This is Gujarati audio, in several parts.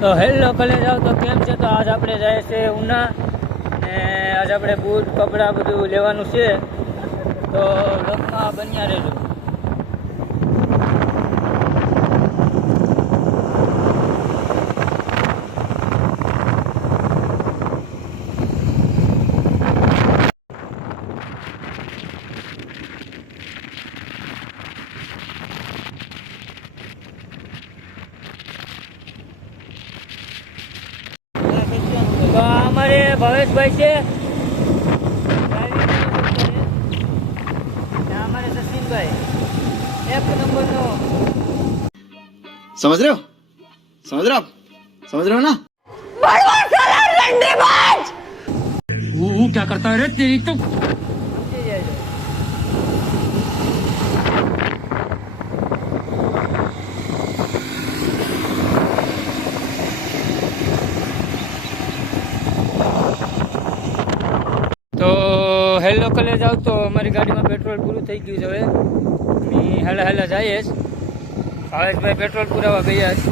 તો હેલો કલેજ આવ તો કેમ છે? તો આજ આપણે જાય છે ઉના ને આજ આપણે બૂટ કપડાં બધું લેવાનું છે, તો લોકમાં બન્યા રહેજો. તો અમારે ભવેશભાઈ છે, અમારે સચિનભાઈ એક નંબરનો. समझ रहे हो समझ रहे हो ना. क्या करता है रे तेरी तो. તો હેલો કલેજ આવ તો અમારી ગાડીમાં પેટ્રોલ પૂરું થઈ ગયું છે. હવે હેલા જઈએ જ. ભાવેશભાઈ પેટ્રોલ પુરાવા ગયા છે.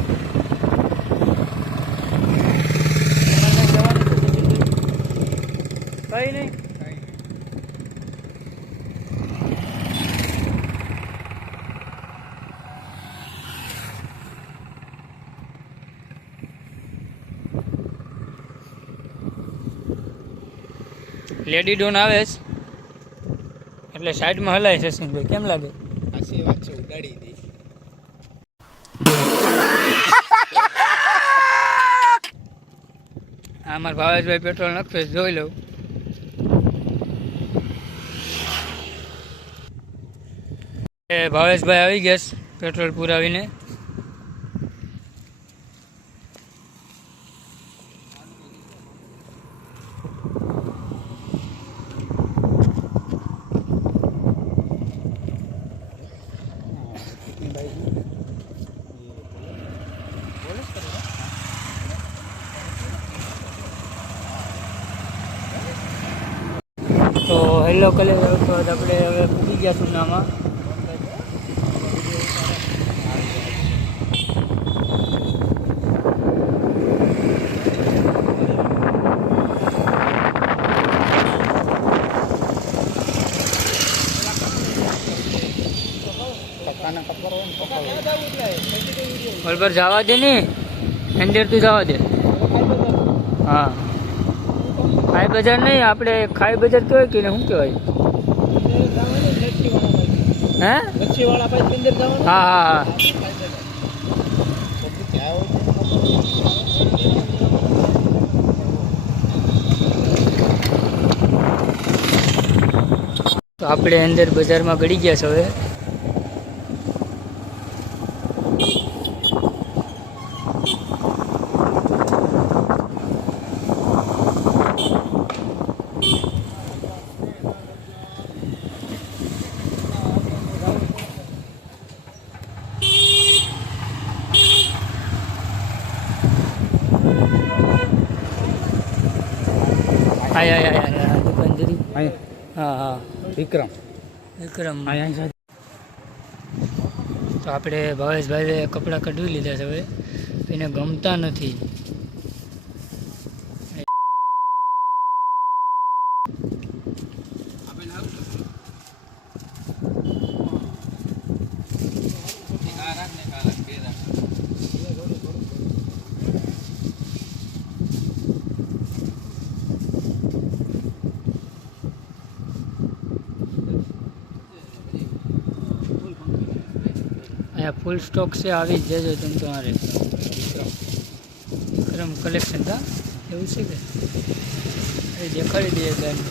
કઈ નહીં. લેડી ડોન આવે છે એટલે સાઈડમાં હલાય છે. સિંહભાઈ કેમ લાગે? આશી વાત છે, ઉડાડી દી. અમારા ભાવેશભાઈ પેટ્રોલ નાખશે, જોઈ લઉં. ભાવેશભાઈ આવી ગયા છે પેટ્રોલ પુરાવીને. તો હેલો કલર તો આપણે હવે પૂરી ગયા સુનામાં. બરાબર જવા દે ને, અંદર તું જવા દે. હા, ખાઈ બજાર નહીં, આપણે ખાઈ બજાર કહેવાય કે શું કહેવાય? હે? હા હા હા. તો આપણે અંદર બજારમાં ગળી ગયા છે હવે. દુકાન જરી. હા હા, વિક્રમ. તો આપણે ભાવેશભાઈએ કપડાં કઢવી લીધા છે. હવે એને ગમતા નથી. અહીંયા ફૂલ સ્ટોક છે, આવી જ જજો તમે તમારે. વિક્રમ કલેક્શન કા એવું છે કે એ દેખાડી દઈએ ગાડી.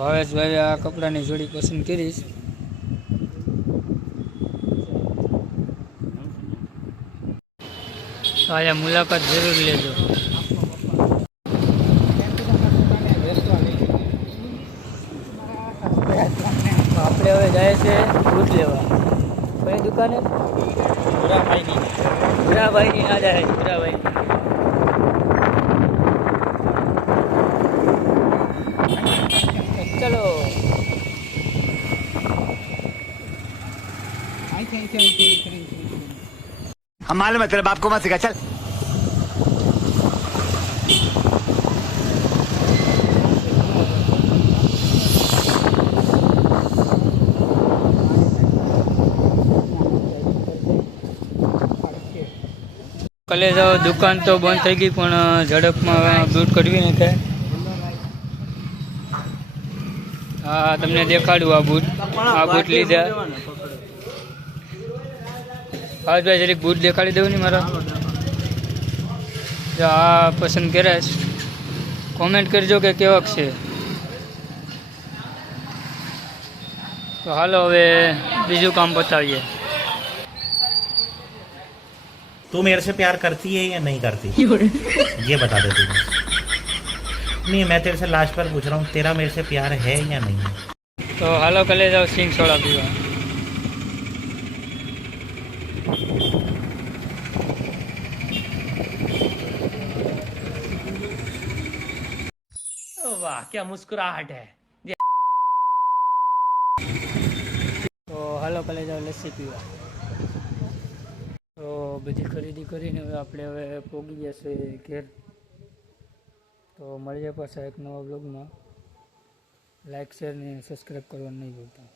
ભાવેશભાઈ આ કપડાની જોડી પસંદ કરીશ. તો અહીંયા મુલાકાત જરૂર લેજો. આપણે હવે જાય છે બૂટ લેવા. કઈ દુકાને? ભૂરાભાઈની ના જાય. ભૂરાભાઈ ચલો. हम मालूम है तेरे बाप को मत सिखा चल। કલેજા દુકાન તો બંધ થઈ ગઈ પણ ઝડપમાં બૂટ કઢવી નાખ્યા. હા તમને દેખાડું આ બૂટ લીધા. હા ભાઈ જરીક બૂટ દેખાડી દઉં ને મારા. જો આ પસંદ કર્યા છે, કોમેન્ટ કરજો કે કેવાક છે. તો હાલો હવે બીજું કામ બતાવીએ. तू मेरे से प्यार करती है या नहीं करती ये बता दे तू. नहीं मैं तेरे से लास्ट पर पूछ रहा हूँ, तेरा मेरे से प्यार है या नहीं. તો હાલો કલે જાઓ સિંગ સોડા પીવા. वाह क्या मुस्कुराहट है. તો હાલો કલે જાઓ લસ્સી પીવા. તો બધી ખરીદી કરીને હવે પહોંચી ગયા છે ઘેર. તો મળીએ પાછા એક નવા બ્લોગમાં. લાઈક શેર ને સબસ્ક્રાઈબ કરવાનું નહીં ભૂલતા.